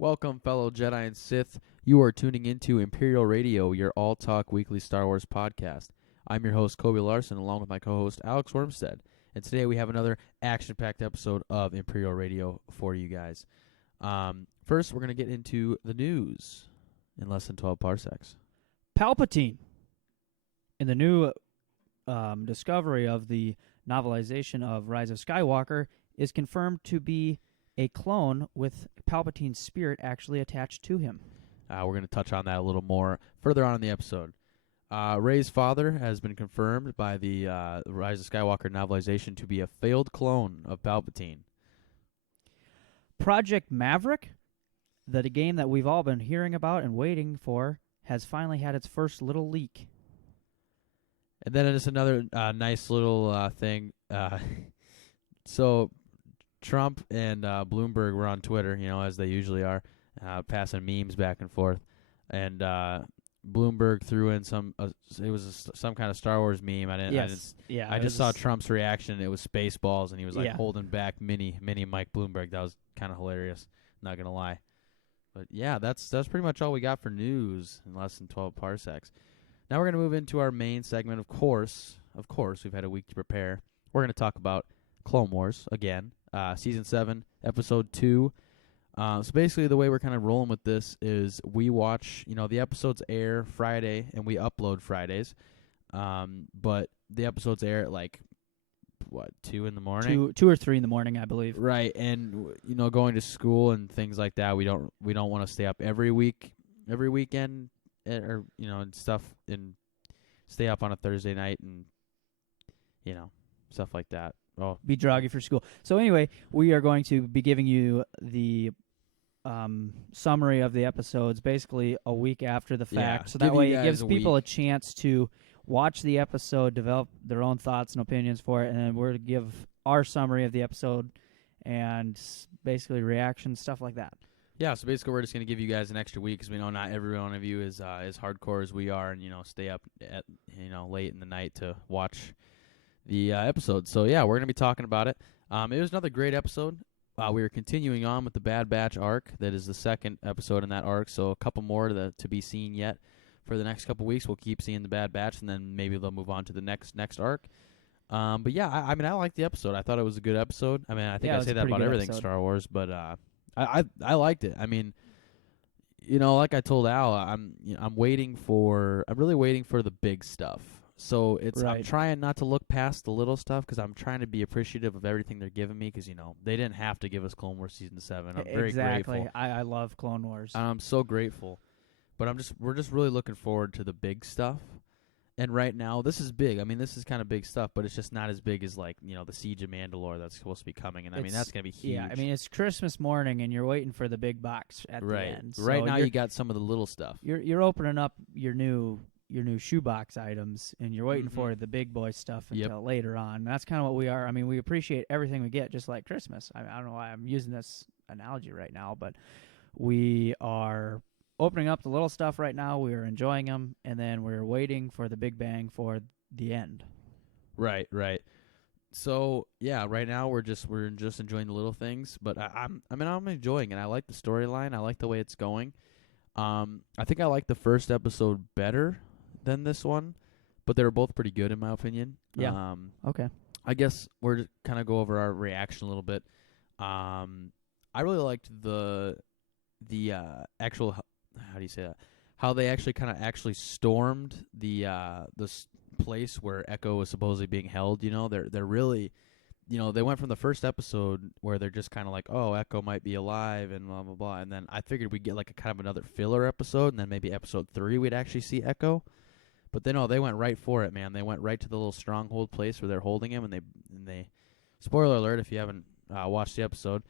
Welcome, fellow Jedi and Sith. You are tuning into Imperial Radio, your all-talk weekly Star Wars podcast. I'm your host, Kobe Larson, along with my co-host, Alex Wormstead. And today we have another action-packed episode of Imperial Radio for you guys. First, we're going to get into the news in less than 12 parsecs. Palpatine, in the new discovery of the novelization of Rise of Skywalker, is confirmed to be a clone with Palpatine's spirit actually attached to him. We're going to touch on that a little more further on in the episode. Rey's father has been confirmed by the Rise of Skywalker novelization to be a failed clone of Palpatine. Project Maverick, the game that we've all been hearing about and waiting for, has finally had its first little leak. And then just another nice little thing. So Trump and Bloomberg were on Twitter, as they usually are, passing memes back and forth. And Bloomberg threw in some kind of Star Wars meme. I just saw Trump's reaction. It was Spaceballs, and he was holding back mini Mike Bloomberg. That was kind of hilarious. Not gonna lie. But yeah, that's pretty much all we got for news in less than 12 parsecs. Now we're gonna move into our main segment. Of course, we've had a week to prepare. We're gonna talk about Clone Wars again. Season 7, Episode 2. So basically the way we're kind of rolling with this is we watch, the episodes air Friday and we upload Fridays. But the episodes air at 2 in the morning? 2 or 3 in the morning, I believe. Right, and, going to school and things like that, we don't want to stay up every weekend, and stuff, and stay up on a Thursday night and, stuff like that. Oh. Be droggy for school. So anyway, we are going to be giving you the summary of the episodes basically a week after the fact. Yeah, so that way it gives people a chance to watch the episode, develop their own thoughts and opinions for it, and then we're to give our summary of the episode and basically reactions, stuff like that. Yeah, so basically we're just going to give you guys an extra week because we know not every one of you is as hardcore as we are and, stay up at, late in the night to watch the episode. So yeah, we're going to be talking about it. It was another great episode. We are continuing on with the Bad Batch arc. That is the second episode in that arc, so a couple more to be seen yet. For the next couple weeks, we'll keep seeing the Bad Batch, and then maybe they'll move on to the next arc. But yeah, I mean, I liked the episode. I thought it was a good episode. I mean, I think I say that about everything Star Wars, but I liked it. I mean, like I told Al, I'm really waiting for the big stuff. So I'm trying not to look past the little stuff because I'm trying to be appreciative of everything they're giving me because, they didn't have to give us Clone Wars Season 7. I'm very grateful. I love Clone Wars. I'm so grateful. But we're just really looking forward to the big stuff. And right now, this is big. I mean, this is kind of big stuff, but it's just not as big as, the Siege of Mandalore that's supposed to be coming. And, that's going to be huge. Yeah, I mean, it's Christmas morning, and you're waiting for the big box at the end. So right now, you got some of the little stuff. You're opening up your new shoebox items, and you're waiting for the big boy stuff until later on. That's kind of what we are. I mean, we appreciate everything we get, just like Christmas. I don't know why I'm using this analogy right now, but we are opening up the little stuff right now. We are enjoying them, and then we're waiting for the big bang for the end. Right. So yeah, right now we're just enjoying the little things, but I'm enjoying it. I like the storyline. I like the way it's going. I think I like the first episode better than this one, but they were both pretty good in my opinion. Yeah. Okay. I guess we're just kind of go over our reaction a little bit. I really liked the actual, how do you say that? How they actually stormed the place where Echo was supposedly being held. They're really, they went from the first episode where they're just kind of like, oh, Echo might be alive and blah blah blah, and then I figured we'd get a kind of another filler episode, and then maybe episode 3 we'd actually see Echo. But they went right for it, man. They went right to the little stronghold place where they're holding him, and they spoiler alert if you haven't watched the episode,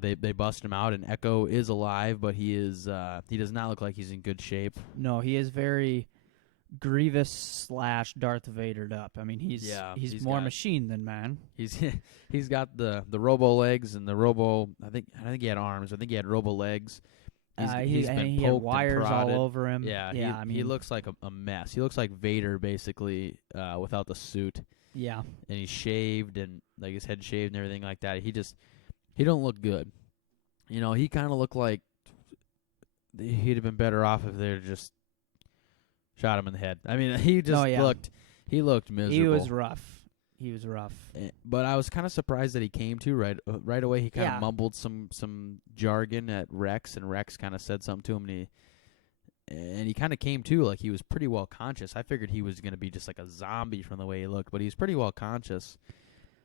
they bust him out, and Echo is alive, but he does not look like he's in good shape. No, he is very Grievous / Darth Vadered up. I mean, he's more machine than man. He's got the robo legs and the robo. I think he had arms. I think he had robo legs. He's been he poked had wires and prodded all over him. Yeah, he looks like a mess. He looks like Vader basically without the suit. Yeah, and he's shaved and his head shaved and everything like that. He don't look good. He kind of looked like he'd have been better off if they'd just shot him in the head. I mean, he just looked miserable. He was rough. But I was kind of surprised that he came to right away. He kind of mumbled some jargon at Rex, and Rex kind of said something to him, and he kind of came to like he was pretty well conscious. I figured he was going to be just like a zombie from the way he looked, but he was pretty well conscious.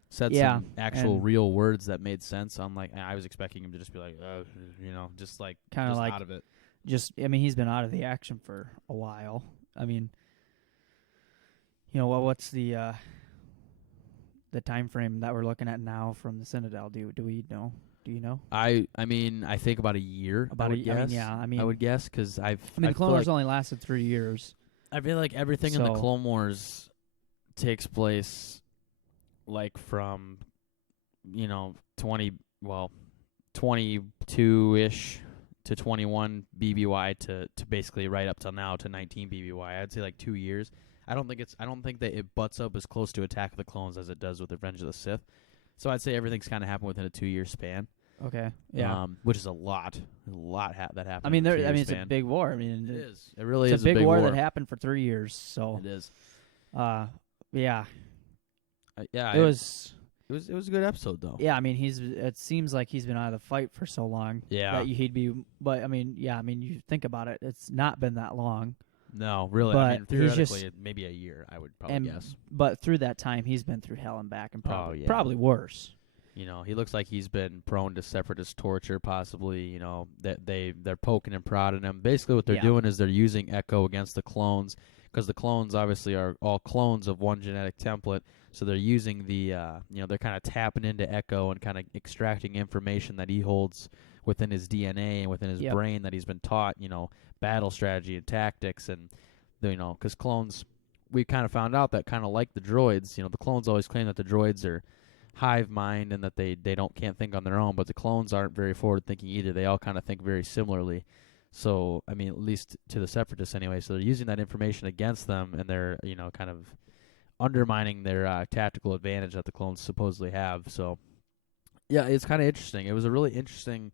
Said some actual real words that made sense. Unlike I was expecting him to just be like, just like kind of like out of it. He's been out of the action for a while. I mean, what's the time frame that we're looking at now from the Citadel? Do we know? Do you know? I mean, I think about a year. I would guess because the Clone Wars only lasted 3 years. I feel like everything in the Clone Wars takes place like from 22-ish to 21 BBY to basically right up till now to 19 BBY. I'd say like 2 years. I don't think that it butts up as close to Attack of the Clones as it does with Revenge of the Sith. So I'd say everything's kind of happened within a 2-year span. Okay. Yeah. Which is a lot that happened. I mean, it's a big war. I mean, it is. It really is a big war that happened for 3 years. So it is. Yeah. It was a good episode though. Yeah, I mean it seems like he's been out of the fight for so long. Yeah. That he'd be, but I mean you think about it, it's not been that long. No, really. But I mean, theoretically, maybe a year. I would probably guess. But through that time, he's been through hell and back, and probably worse. He looks like he's been prone to separatist torture, possibly. That they're poking and prodding him. Basically, what they're doing is they're using Echo against the clones, because the clones obviously are all clones of one genetic template. So they're using they're kind of tapping into Echo and kind of extracting information that he holds within his DNA and within his brain that he's been taught, battle strategy and tactics. And, because clones, we kind of found out that kind of like the droids, the clones always claim that the droids are hive mind and that they can't think on their own, but the clones aren't very forward thinking either. They all kind of think very similarly. So, I mean, at least to the separatists anyway. So they're using that information against them, and they're, kind of undermining their tactical advantage that the clones supposedly have. So, yeah, it's kind of interesting. It was a really interesting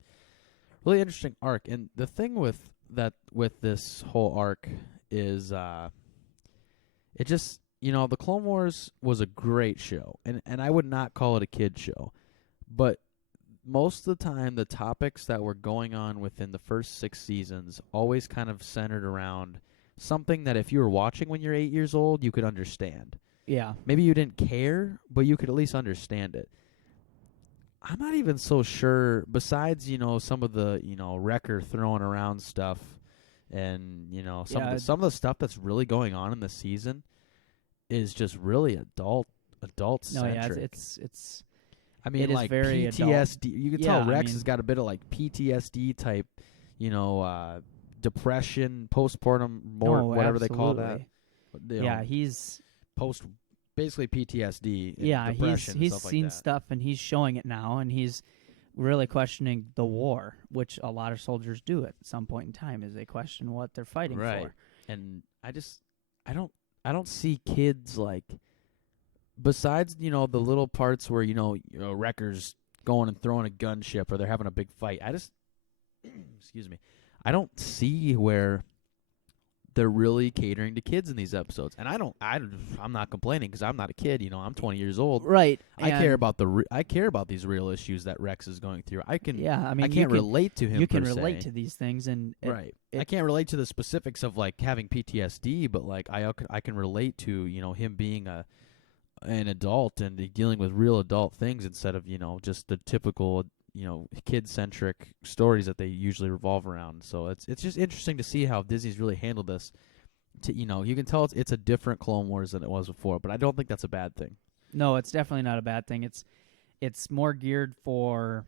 arc. And the thing with this whole arc is it just, the Clone Wars was a great show. And I would not call it a kid show. But most of the time, the topics that were going on within the first 6 seasons always kind of centered around something that if you were watching when you're 8 years old, you could understand. Yeah. Maybe you didn't care, but you could at least understand it. I'm not even so sure, besides, some of the, Wrecker throwing around stuff and, some of the stuff that's really going on in the season is just really adult-centric. No, yeah, it's I mean, like very PTSD. Adult. You can tell Rex has got a bit of like PTSD type, depression, postpartum, whatever absolutely. they call that. He's basically PTSD. And depression he's and stuff seen like that. stuff and he's showing it now, and he's really questioning the war, which a lot of soldiers do at some point in time, is they question what they're fighting for. And I don't see kids like. Besides, the little parts where, Wrecker's going and throwing a gunship or they're having a big fight, excuse me, I don't see where they're really catering to kids in these episodes. And I'm not complaining because I'm not a kid, I'm 20 years old. Right. I care about these real issues that Rex is going through. I can't relate to him. You can relate to these things, and I can't relate to the specifics of like having PTSD, but like I can relate to, him being an adult and dealing with real adult things instead of, just the typical, kid-centric stories that they usually revolve around. So it's just interesting to see how Disney's really handled this. You can tell it's a different Clone Wars than it was before, but I don't think that's a bad thing. No, it's definitely not a bad thing. It's more geared for,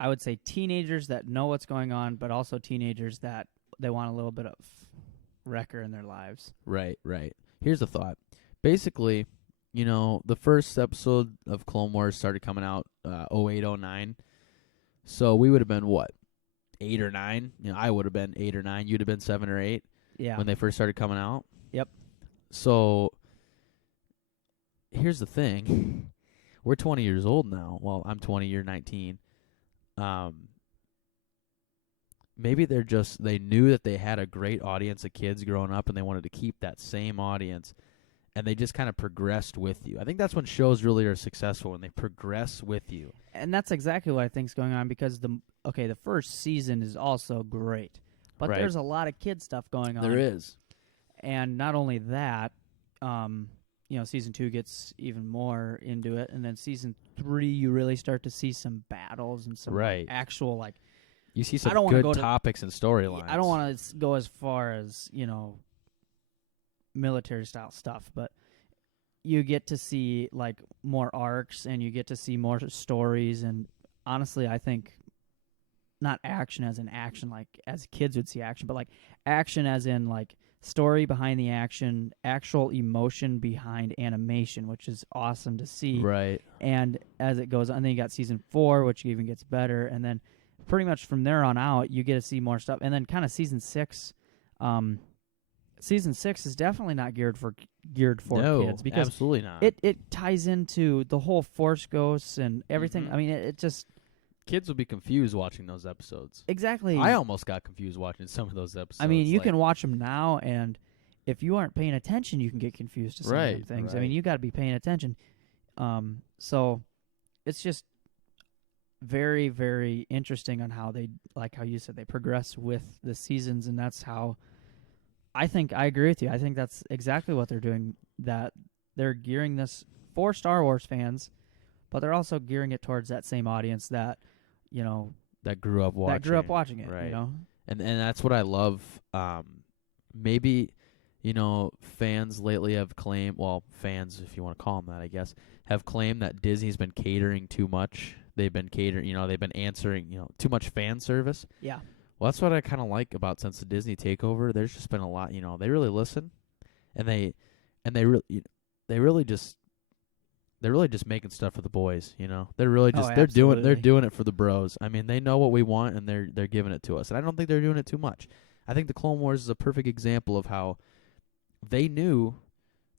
I would say, teenagers that know what's going on, but also teenagers that they want a little bit of Wrecker in their lives. Right. Here's the thought. Basically, the first episode of Clone Wars started coming out 08, 09. So we would have been, what, 8 or 9? I would have been 8 or 9. You'd have been 7 or 8 when they first started coming out. Yep. So here's the thing. We're 20 years old now. Well, I'm 20, you're 19. maybe they knew that they had a great audience of kids growing up, and they wanted to keep that same audience, and they just kind of progressed with you. I think that's when shows really are successful, when they progress with you. And that's exactly what I think is going on, because the first season is also great, but Right. there's a lot of kid stuff going on. There is. And not only that, season 2 gets even more into it, and then season 3 you really start to see some battles and some Right. actual You see some I don't wanna good go topics and storylines. I don't want to go as far as military style stuff, but you get to see more arcs, and you get to see more stories. And honestly, I think not action as in action as kids would see action, but action as in story behind the action, actual emotion behind animation, which is awesome to see. Right. And as it goes on, then you got season 4, which even gets better, and then pretty much from there on out, you get to see more stuff. And then kind of season 6, season 6 is definitely not geared for kids, because absolutely not. It ties into the whole Force Ghosts and everything. Mm-hmm. I mean, it just kids will be confused watching those episodes. exactly. I almost got confused watching some of those episodes. I mean, you can watch them now, and if you aren't paying attention, you can get confused to some of them Right, things. right. I mean, you got to be paying attention. So it's just very, very interesting on how they, how you said, they progress with the seasons, and that's how I think I agree with you. I think that's exactly what they're doing, that they're gearing this for Star Wars fans, but they're also gearing it towards that same audience that, that grew up watching it, right. And that's what I love. Maybe, fans lately have claimed, well, fans, if you want to call them that, I guess, have claimed that Disney's been catering too much. They've been catering, they've been answering, too much fan service. Yeah. Well, that's what I kind of like about since the Disney takeover. There's just been a lot, they really listen, and they really just making stuff for the boys. They're really just they're doing it for the bros. I mean, they know what we want, and they're giving it to us. And I don't think they're doing it too much. I think the Clone Wars is a perfect example of how they knew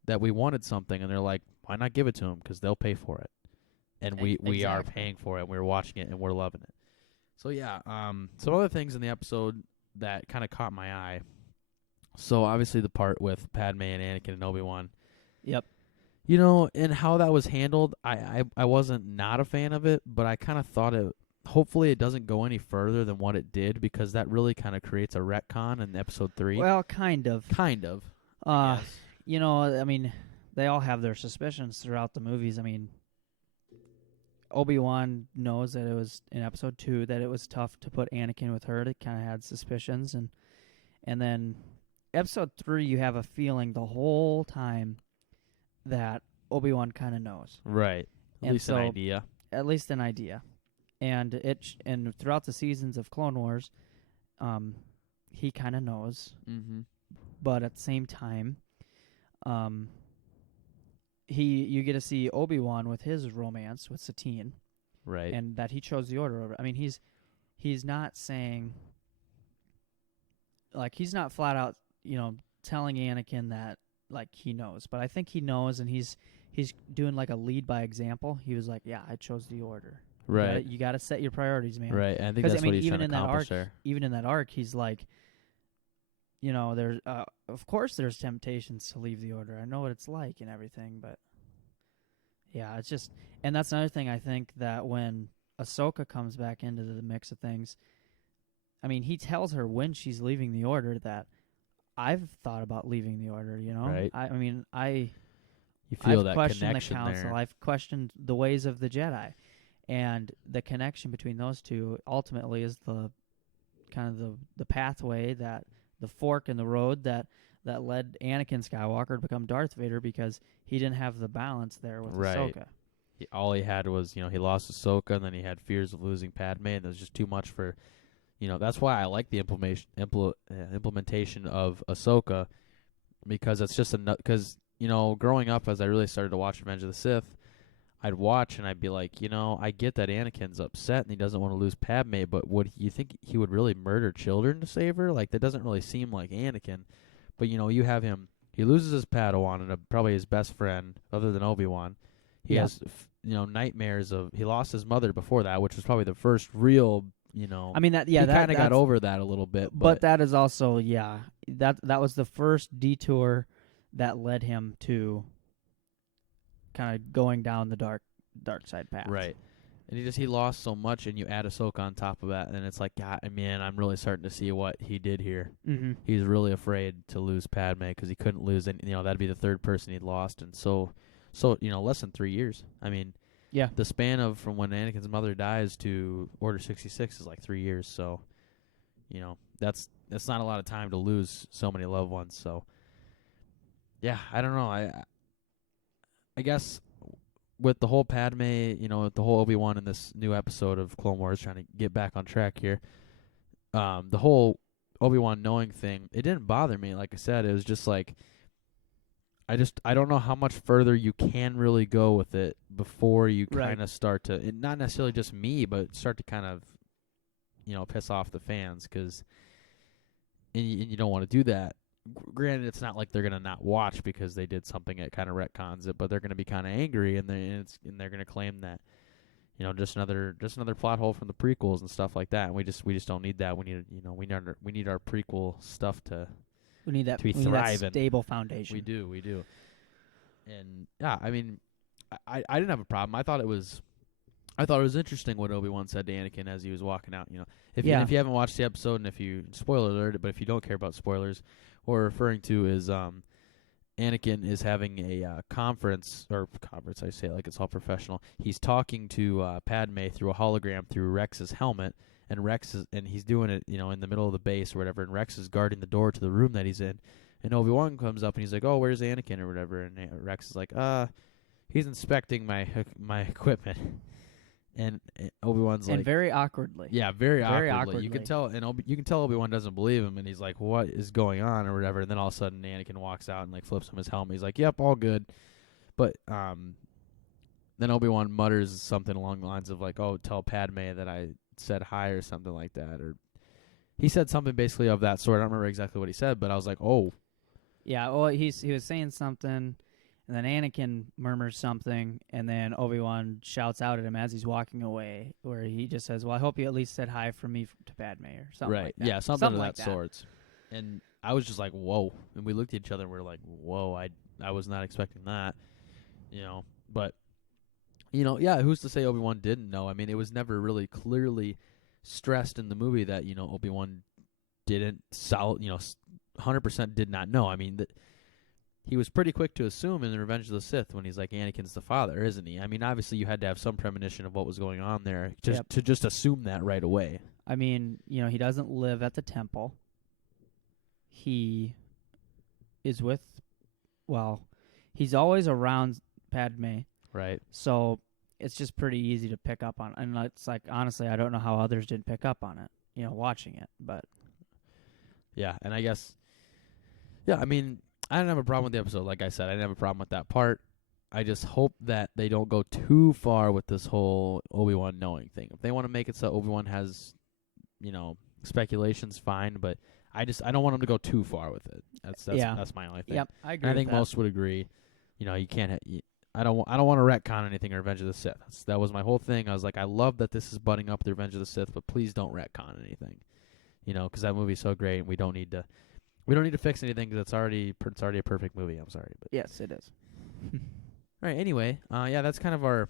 that we wanted something, and they're like, why not give it to them? Because they'll pay for it, and we are paying for it. And we're watching it, and we're loving it. So yeah, some other things in the episode that kind of caught my eye. So obviously the part with Padme and Anakin and Obi-Wan. Yep. And how that was handled, I wasn't not a fan of it, but I kind of thought hopefully it doesn't go any further than what it did, because that really kind of creates a retcon in episode 3. Well, kind of. Yes. I mean, they all have their suspicions throughout the movies. I mean, Obi-Wan knows that it was in episode 2 that it was tough to put Anakin with her. They kind of had suspicions, and then episode 3, you have a feeling the whole time that Obi-Wan kind of knows. Right. At least an idea. At least an idea. And and throughout the seasons of Clone Wars, he kind of knows. Mm-hmm. But at the same time, you get to see Obi-Wan with his romance with Satine. Right. And that he chose the Order over. I mean, he's not saying, he's not flat out, telling Anakin that, he knows. But I think he knows, and he's doing, a lead by example. He was like, yeah, I chose the Order. Right. You got to set your priorities, man. Right. And I think that's what he's trying to accomplish there. Even in that arc, he's like, there's, of course there's temptations to leave the Order. I know what it's like and everything, but yeah, it's just, and that's another thing I think, that when Ahsoka comes back into the mix of things, I mean, he tells her when she's leaving the Order that I've thought about leaving the Order, Right. You feel I've that questioned connection the Council. there. I've questioned the ways of the Jedi, and the connection between those two ultimately is the kind of the pathway, that the fork in the road that led Anakin Skywalker to become Darth Vader, because he didn't have the balance there with Ahsoka. All he had was, he lost Ahsoka, and then he had fears of losing Padme, and it was just too much for, that's why I like the implementation of Ahsoka, because it's just because, growing up, as I really started to watch Revenge of the Sith, I'd watch and I'd be like, I get that Anakin's upset and he doesn't want to lose Padme, but would you think he would really murder children to save her? That doesn't really seem like Anakin. But, you have him, he loses his Padawan and probably his best friend, other than Obi-Wan. He has, nightmares of, he lost his mother before that, which was probably the first real I mean that. Yeah, he that kind of got over that a little bit. But that is also that was the first detour that led him to kind of going down the dark side path. Right. And he lost so much, and you add Ahsoka on top of that, and it's like, God, man, I'm really starting to see what he did here. Mm-hmm. He's really afraid to lose Padme because he couldn't lose, and that'd be the third person he'd lost, and so less than 3 years. I mean, yeah, the span of from when Anakin's mother dies to Order 66 is like 3 years. So, that's not a lot of time to lose so many loved ones. So, yeah, I don't know. I guess with the whole Padme, with the whole Obi-Wan in this new episode of Clone Wars, trying to get back on track here, the whole Obi-Wan knowing thing, it didn't bother me. Like I said, it was just like, I don't know how much further you can really go with it before you kind of start to, not necessarily just me, but start to kind of, piss off the fans, and you don't want to do that. Granted, it's not like they're gonna not watch because they did something that kind of retcons it, but they're gonna be kind of angry, and they're gonna claim that, just another plot hole from the prequels and stuff like that. And we just don't need that. We need our prequel stuff to. We need that. To be thriving. That stable foundation. We do. And yeah, I mean, I didn't have a problem. I thought it was interesting what Obi-Wan said to Anakin as he was walking out. If you haven't watched the episode, and if you spoiler alert, but if you don't care about spoilers, what we're referring to is Anakin is having a conference. I say it like it's all professional. He's talking to Padme through a hologram through Rex's helmet. And he's doing it, in the middle of the base or whatever, and Rex is guarding the door to the room that he's in. And Obi-Wan comes up and he's like, "Oh, where's Anakin?" or whatever, and Rex is like, he's inspecting my equipment." And Obi-Wan's like, very awkwardly. Yeah, very awkwardly. You can tell, you can tell Obi-Wan doesn't believe him, and he's like, "What is going on?" or whatever. And then all of a sudden, Anakin walks out and like flips him his helmet. He's like, "Yep, all good." But then Obi-Wan mutters something along the lines of like, "Oh, tell Padme that I said hi," or something like that, or he said something basically of that sort. I don't remember exactly what he said, but I was like, "Oh, yeah." Well, he was saying something, and then Anakin murmurs something, and then Obi-Wan shouts out at him as he's walking away, where he just says, "Well, I hope you at least said hi from me to Padme," or something like that. Yeah, something of that sort. And I was just like, "Whoa!" And we looked at each other and we were like, "Whoa!" I was not expecting that, but. Yeah, who's to say Obi-Wan didn't know? I mean, it was never really clearly stressed in the movie that, Obi-Wan didn't 100% did not know. I mean, he was pretty quick to assume in the Revenge of the Sith when he's like, Anakin's the father, isn't he? I mean, obviously you had to have some premonition of what was going on there to just assume that right away. I mean, he doesn't live at the temple. He is he's always around Padme. Right. So it's just pretty easy to pick up on. And it's like, honestly, I don't know how others didn't pick up on it, watching it. But yeah, and I guess, I mean, I didn't have a problem with the episode. Like I said, I didn't have a problem with that part. I just hope that they don't go too far with this whole Obi-Wan knowing thing. If they want to make it so Obi-Wan has, speculations, fine. But I don't want them to go too far with it. That's my only thing. Yep, I agree. And I think most would agree. You can't. I don't want to retcon anything in Revenge of the Sith. That was my whole thing. I was like, I love that this is butting up the Revenge of the Sith, but please don't retcon anything. Because that movie's so great, and we don't need to fix anything because it's already a perfect movie. I'm sorry, but yes, it is. All right. Anyway, that's kind of our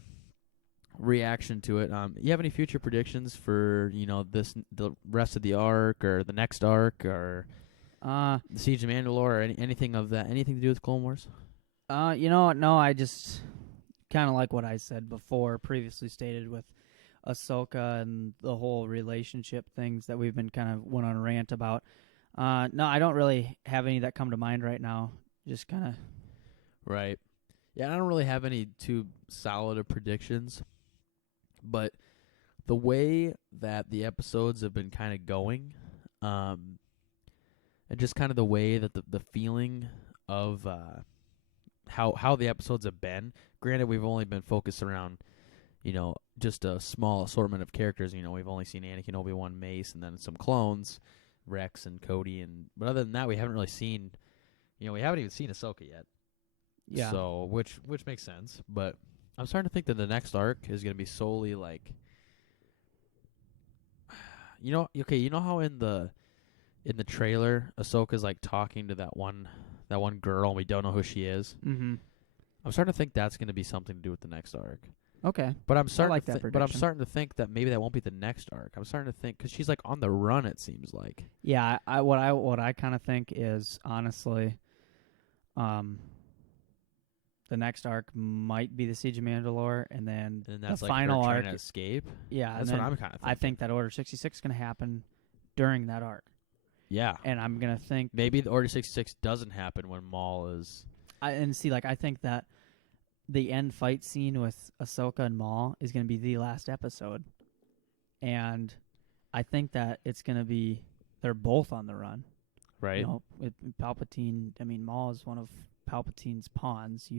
reaction to it. You have any future predictions for the rest of the arc or the next arc or the Siege of Mandalore or anything of that? Anything to do with Clone Wars? No, I just kind of like what I said before, previously stated with Ahsoka and the whole relationship things that we've been kind of went on a rant about. No, I don't really have any that come to mind right now. Just kind of. Right. Yeah, I don't really have any too solid of predictions, but the way that the episodes have been kind of going, and just kind of the way that the feeling of how the episodes have been. Granted, we've only been focused around, just a small assortment of characters. We've only seen Anakin, Obi-Wan, Mace, and then some clones, Rex and Cody. But other than that, we haven't really seen, we haven't even seen Ahsoka yet. Yeah. So, which makes sense. But I'm starting to think that the next arc is going to be solely like, Okay, you know how in the trailer Ahsoka's like talking to that one girl and we don't know who she is. Mm-hmm. I'm starting to think that's going to be something to do with the next arc. Okay. But I'm starting like to that but I'm prediction. starting to think that maybe that won't be the next arc. I'm starting to think because she's like on the run. It seems like. Yeah, what I kind of think is honestly, the next arc might be the Siege of Mandalore, and then that's the like final her arc. trying to escape. Yeah, That's what I'm kind of thinking. I think that Order 66 is going to happen during that arc. Yeah. And I'm going to think maybe the Order 66 doesn't happen when Maul is. I think that the end fight scene with Ahsoka and Maul is going to be the last episode. And I think that it's going to be they're both on the run. Right. You know, with Palpatine, I mean Maul is one of Palpatine's pawns.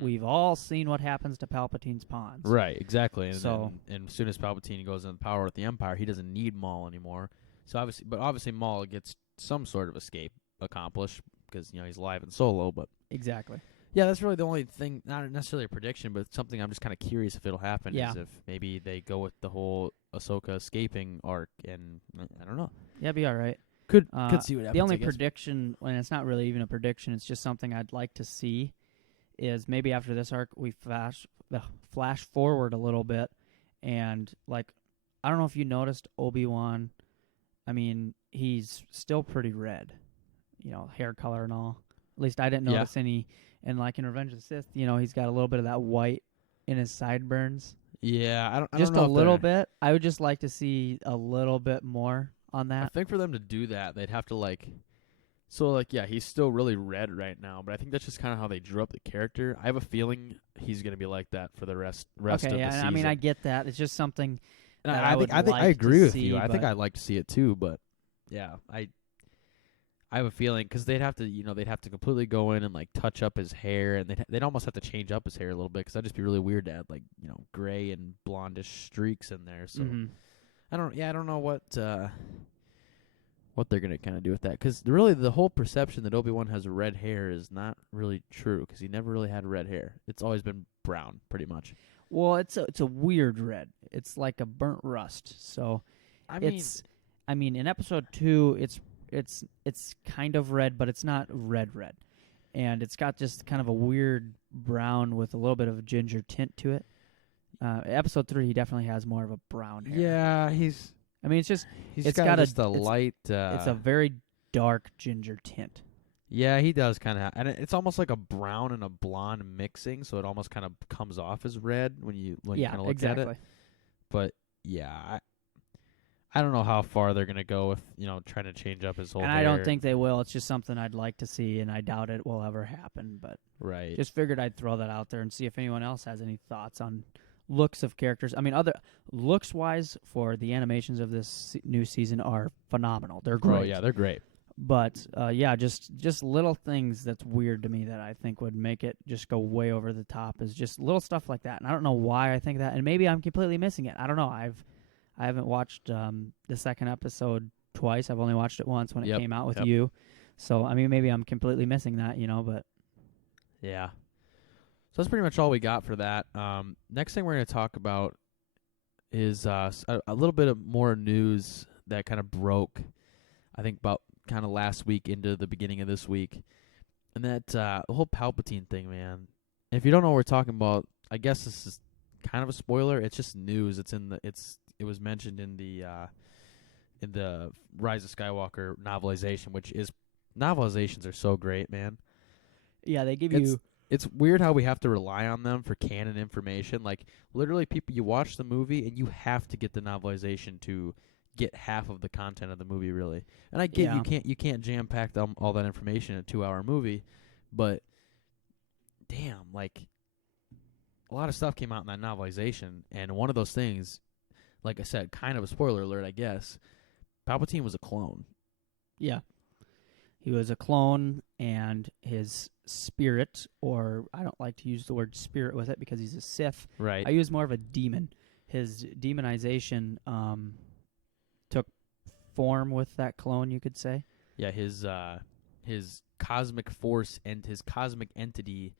We've all seen what happens to Palpatine's pawns. Right, exactly. And so and as soon as Palpatine goes in power with the Empire, he doesn't need Maul anymore. So obviously Maul gets some sort of escape accomplished because he's alive and Solo. But exactly. Yeah, that's really the only thing. Not necessarily a prediction, but something I'm just kind of curious if it'll happen. Yeah. Is if maybe they go with the whole Ahsoka escaping arc, and I don't know. Yeah, it'd be all right. Could see what happens. The only prediction, and it's not really even a prediction, it's just something I'd like to see, is maybe after this arc we flash forward a little bit, and like I don't know if you noticed Obi-Wan. I mean, he's still pretty red, hair color and all. At least I didn't notice any. And like in Revenge of the Sith, he's got a little bit of that white in his sideburns. Yeah, I don't just know a little bit. I would just like to see a little bit more on that. I think for them to do that, they'd have to he's still really red right now, but I think that's just kind of how they drew up the character. I have a feeling he's going to be like that for the rest of the season. I mean, I get that. It's just something and that I think I agree with you. I think I'd like to see it too, but yeah, I have a feeling because they'd have to completely go in and like touch up his hair, and they'd almost have to change up his hair a little bit because that'd just be really weird to add like gray and blondish streaks in there. So I don't know what they're gonna kind of do with that because really the whole perception that Obi-Wan has red hair is not really true because he never really had red hair. It's always been brown, pretty much. Well, it's a weird red. It's like a burnt rust. So I mean, in episode 2, it's kind of red, but it's not red, and it's got just kind of a weird brown with a little bit of a ginger tint to it. Episode 3, he definitely has more of a brown hair. Yeah, it's got a light. It's a very dark ginger tint. Yeah, he does kind of, and it's almost like a brown and a blonde mixing, so it almost kind of comes off as red when you kind of look at it. But yeah, I don't know how far they're gonna go with trying to change up his whole. And hair. I don't think they will. It's just something I'd like to see, and I doubt it will ever happen. But right, just figured I'd throw that out there and see if anyone else has any thoughts on looks of characters. I mean, other looks wise for the animations of this new season are phenomenal. They're great. Oh yeah, they're great. But just little things that's weird to me that I think would make it just go way over the top is just little stuff like that, and I don't know why I think that, and maybe I'm completely missing it. I don't know. I haven't watched the second episode twice. I've only watched it once when it came out with you. So, I mean, maybe I'm completely missing that, but. Yeah. So that's pretty much all we got for that. Next thing we're going to talk about is a little bit of more news that kind of broke, I think, about kind of last week into the beginning of this week. And that the whole Palpatine thing, man. If you don't know what we're talking about, I guess this is kind of a spoiler. It's just news. It was mentioned in the Rise of Skywalker novelization, novelizations are so great, man. Yeah, they give you. It's weird how we have to rely on them for canon information. Like literally, you watch the movie and you have to get the novelization to get half of the content of the movie, really. And I get you can't jam pack all that information in a 2-hour movie, but damn, like a lot of stuff came out in that novelization, and one of those things. Like I said, kind of a spoiler alert, I guess. Palpatine was a clone. Yeah. He was a clone, and his spirit, or I don't like to use the word spirit with it because he's a Sith. Right. I use more of a demon. His demonization took form with that clone, you could say. Yeah, his cosmic force and his cosmic entity,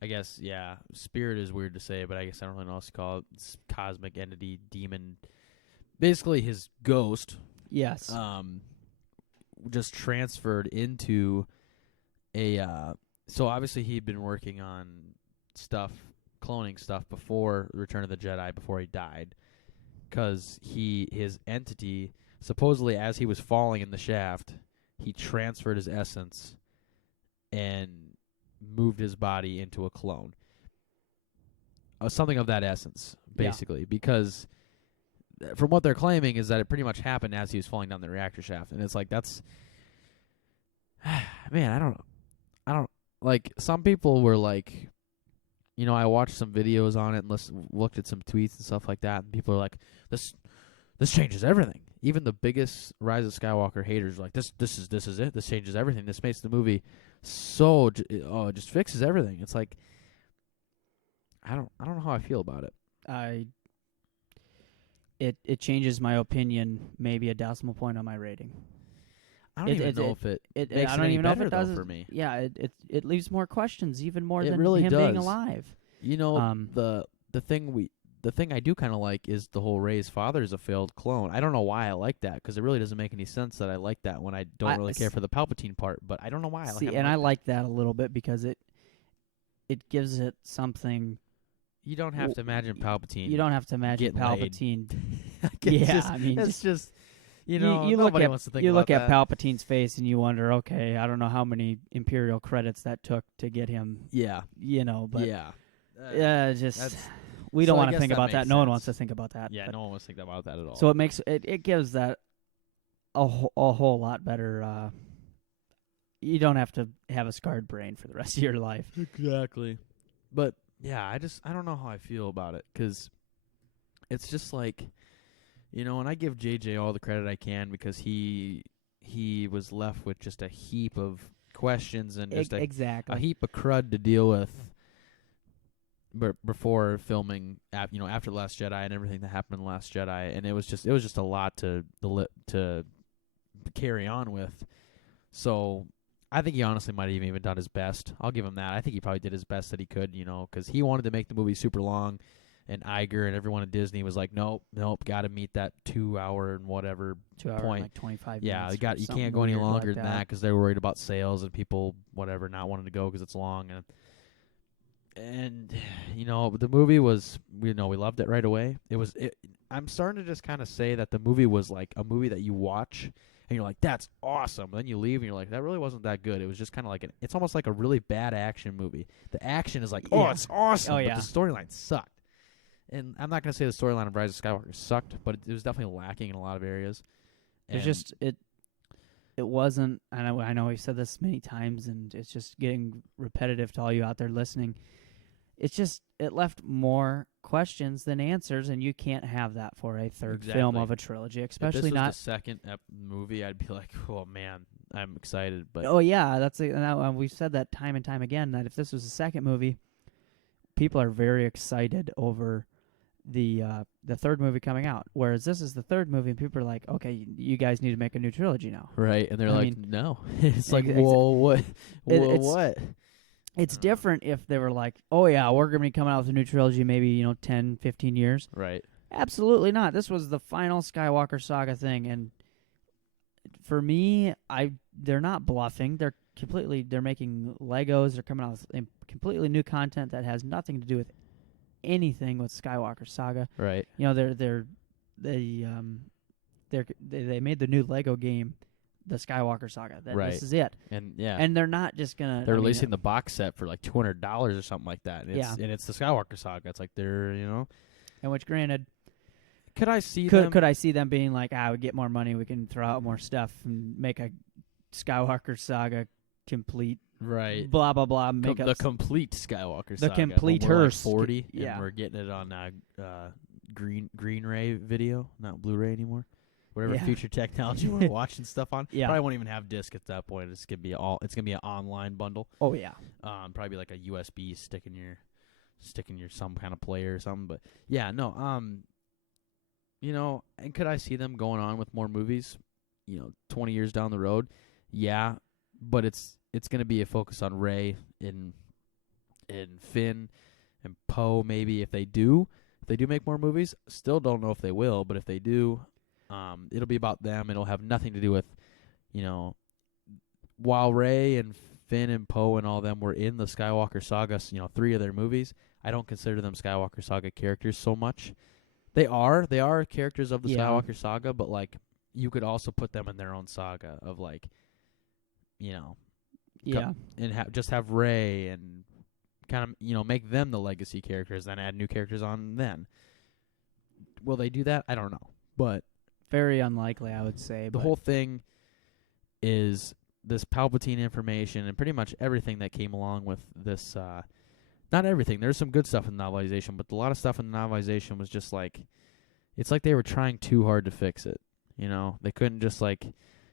I guess, spirit is weird to say, but I guess I don't really know what else to call it. It's cosmic entity, demon, basically his ghost Yes. just transferred into a so obviously he'd been working on cloning stuff before Return of the Jedi, before he died, because his entity, supposedly as he was falling in the shaft, he transferred his essence and moved his body into a clone, something of that essence, basically, because from what they're claiming is that it pretty much happened as he was falling down the reactor shaft, and it's like, that's man, I don't like, some people were like, I watched some videos on it and looked at some tweets and stuff like that, and people are like, this changes everything. Even the biggest Rise of Skywalker haters are like, this is it. This changes everything. This makes the movie so it just fixes everything. It's like, I don't know how I feel about it. It changes my opinion maybe a decimal point on my rating. I don't even know if it makes I don't it even know better, if it does though, for me. Yeah, it leaves more questions, even more than really him does. being alive. The thing I do kind of like is the whole Rey's father is a failed clone. I don't know why I like that, because it really doesn't make any sense that I like that when I don't really care for the Palpatine part. But I don't know why I like it. And I like that a little bit because it gives it something. You don't have to imagine Palpatine. You don't have to imagine Palpatine. I mean, it's just. You look at wants to think you about look at Palpatine's face and you wonder, okay, I don't know how many Imperial credits that took to get him. Yeah. But yeah, we don't want to think about that. No one wants to think about that. Yeah, no one wants to think about that at all. So it gives that a whole lot better. You don't have to have a scarred brain for the rest of your life. Exactly. But yeah, I don't know how I feel about it, because it's just like. And I give JJ all the credit I can, because he was left with just a heap of questions and just a heap of crud to deal with before filming, after The Last Jedi and everything that happened in The Last Jedi, and it was just a lot to carry on with. So I think he honestly might have even done his best. I'll give him that. I think he probably did his best that he could, because he wanted to make the movie super long. And Iger and everyone at Disney was like, nope, got to meet that 2 hour and whatever 2 hour point. And like 25 yeah, minutes. You can't go any longer than that, because they were worried about sales and people whatever not wanting to go because it's long. And the movie was, we loved it right away. I'm starting to just kind of say that the movie was like a movie that you watch and you're like, that's awesome. And then you leave and you're like, that really wasn't that good. It was just kind of like it's almost like a really bad action movie. The action is like, it's awesome, but the storyline sucked. And I'm not going to say the storyline of Rise of Skywalker sucked, but it was definitely lacking in a lot of areas. It's just it wasn't. I know we've said this many times, and it's just getting repetitive to all you out there listening. It's just it left more questions than answers, and you can't have that for a third film of a trilogy, especially if this not was the second movie. I'd be like, oh man, I'm excited. But we've said that time and time again, that if this was the second movie, people are very excited over the third movie coming out, whereas this is the third movie and people are like, okay, you guys need to make a new trilogy now, right? And they're no. It's like, whoa, what? What? It's different if they were like, oh yeah, we're going to be coming out with a new trilogy maybe 10, 15 years. Right. Absolutely not. This was the final Skywalker saga thing, and for me, they're not bluffing. They're making Legos. They're coming out with completely new content that has nothing to do with anything with Skywalker saga. Right. They made the new Lego game, the Skywalker saga. Right. This is it. And they're not just gonna. They're releasing the box set for like $200 or something like that. And and it's the Skywalker saga. It's like they're And which, granted, could I see them being like, we get more money, we can throw out more stuff and make a Skywalker saga complete. Right. Blah blah blah. Make the complete Skywalker saga. The complete we're like 40, and we're getting it on Green Ray video, not Blu-ray anymore. Whatever future technology we're watching stuff on. Yeah. Probably won't even have disc at that point. It's gonna be an online bundle. Oh yeah. Probably like a USB stick in your some kind of player or something. But yeah, no. And could I see them going on with more movies? 20 years down the road. Yeah, but it's going to be a focus on Rey and Finn and Poe, maybe, if they do. If they do make more movies, still don't know if they will, but if they do, it'll be about them. It'll have nothing to do with, while Rey and Finn and Poe and all them were in the Skywalker saga, 3 of their movies, I don't consider them Skywalker saga characters so much. They are characters of the Skywalker saga, but like you could also put them in their own saga of like, and just have Rey and kind of make them the legacy characters, then add new characters on. Then will they do that? I don't know, but very unlikely, I would say. The whole thing is this Palpatine information and pretty much everything that came along with this. Not everything. There's some good stuff in the novelization, but a lot of stuff in the novelization was just like, it's like they were trying too hard to fix it. They couldn't just like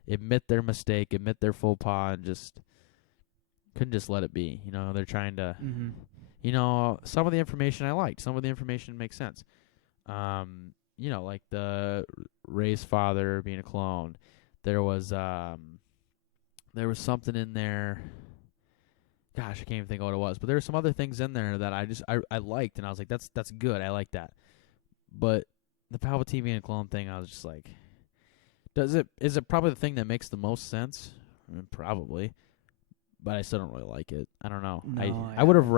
admit their mistake, admit their faux pas, and just couldn't just let it be. They're trying to, some of the information I liked. Some of the information makes sense. Like the Rey's father being a clone. There was something in there. Gosh, I can't even think of what it was. But there were some other things in there that I liked, and I was like, that's good. I like that. But the Palpatine being a clone thing, I was just like, is it probably the thing that makes the most sense? I mean, probably. But I still don't really like it. I don't know. No, I would have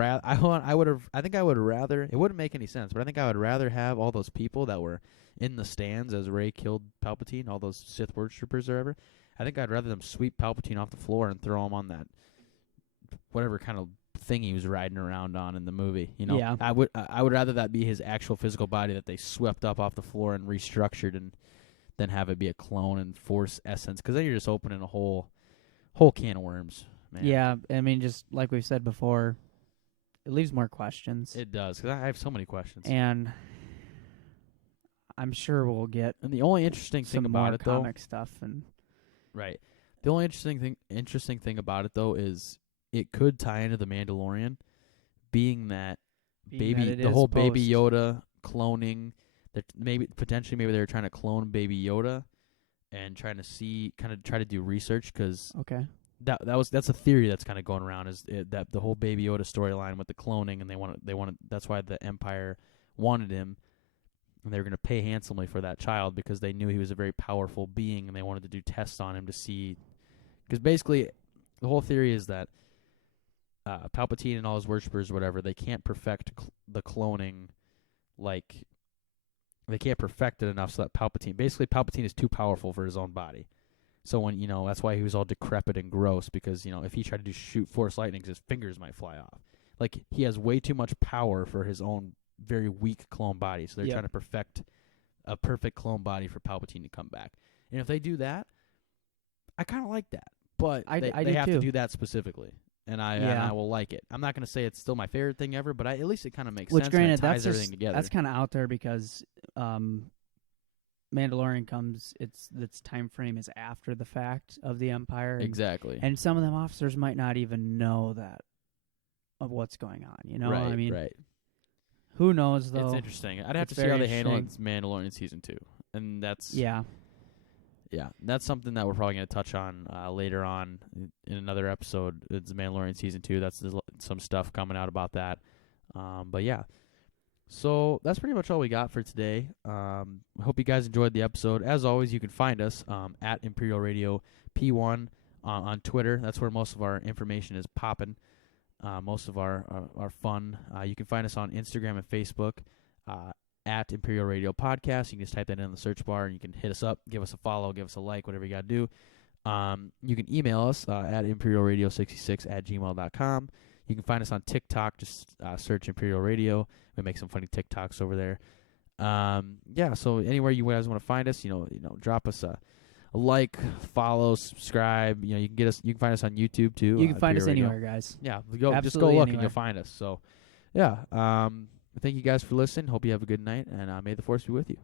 I think I would rather, it wouldn't make any sense, but I think I would rather have all those people that were in the stands as Rey killed Palpatine, all those Sith worshippers or whatever. I think I'd rather them sweep Palpatine off the floor and throw him on that whatever kind of thing he was riding around on in the movie. Yeah. I would rather that be his actual physical body that they swept up off the floor and restructured, and then have it be a clone and Force essence, because then you're just opening a whole can of worms. Man. Yeah, I mean, just like we've said before, it leaves more questions. It does, because I have so many questions. And I'm sure we'll get the only interesting thing about it, though, comic stuff and right. The only interesting thing about it, though, is it could tie into the Mandalorian, being that the whole Baby Yoda cloning. That potentially maybe they were trying to clone Baby Yoda, and trying to try to do research, because okay. That's a theory that's kind of going around, is that the whole Baby Yoda storyline with the cloning, and they wanted that's why the Empire wanted him, and they were going to pay handsomely for that child because they knew he was a very powerful being, and they wanted to do tests on him to see, because basically the whole theory is that Palpatine and all his worshippers or whatever, they can't perfect the cloning, like they can't perfect it enough so that Palpatine is too powerful for his own body. So when, that's why he was all decrepit and gross, because, if he tried to shoot Force lightnings, his fingers might fly off. Like, he has way too much power for his own very weak clone body. So they're trying to perfect a perfect clone body for Palpatine to come back. And if they do that, I kind of like that. But they have to do that specifically. And I will like it. I'm not going to say it's still my favorite thing ever, but at least it kind of makes sense, granted, and it ties everything together. That's kind of out there because Mandalorian comes, its time frame is after the fact of the Empire. Exactly. And some of them officers might not even know that of what's going on, Right, I mean, right. Who knows, though? It's interesting. I'd have to see how they handle it in Mandalorian Season 2. And that's... Yeah. Yeah, that's something that we're probably going to touch on later on in another episode. It's Mandalorian Season 2. There's some stuff coming out about that. But yeah. So that's pretty much all we got for today. I hope you guys enjoyed the episode. As always, you can find us at Imperial Radio P1 on Twitter. That's where most of our information is popping. Most of our fun. You can find us on Instagram and Facebook at Imperial Radio Podcast. You can just type that in the search bar, and you can hit us up, give us a follow, give us a like, whatever you got to do. You can email us at imperialradio66@gmail.com. You can find us on TikTok. Just search Imperial Radio. We make some funny TikToks over there. Yeah, so anywhere you guys want to find us, drop us a like, follow, subscribe. You can get us. You can find us on YouTube too. You can find us Radio. anywhere, guys. Yeah, Absolutely just go look anywhere. and you'll find us. So, yeah. Thank you guys for listening. Hope you have a good night, and may the Force be with you.